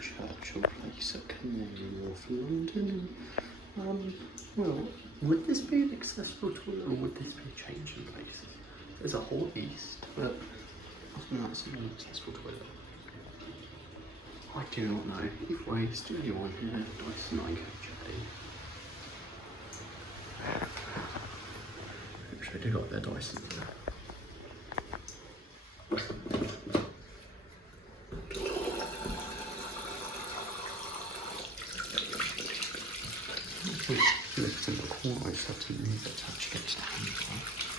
Churchill place at Canary Wharf, London. Well, would this be an accessible toilet or would this be a changing place? There's a hoist, but that's not an accessible toilet. I do not know. Either way, Studio One here, Dyson IKJ. Which I do like their Dyson there. If it's in the corner, I just have to move it to actually get to the handle.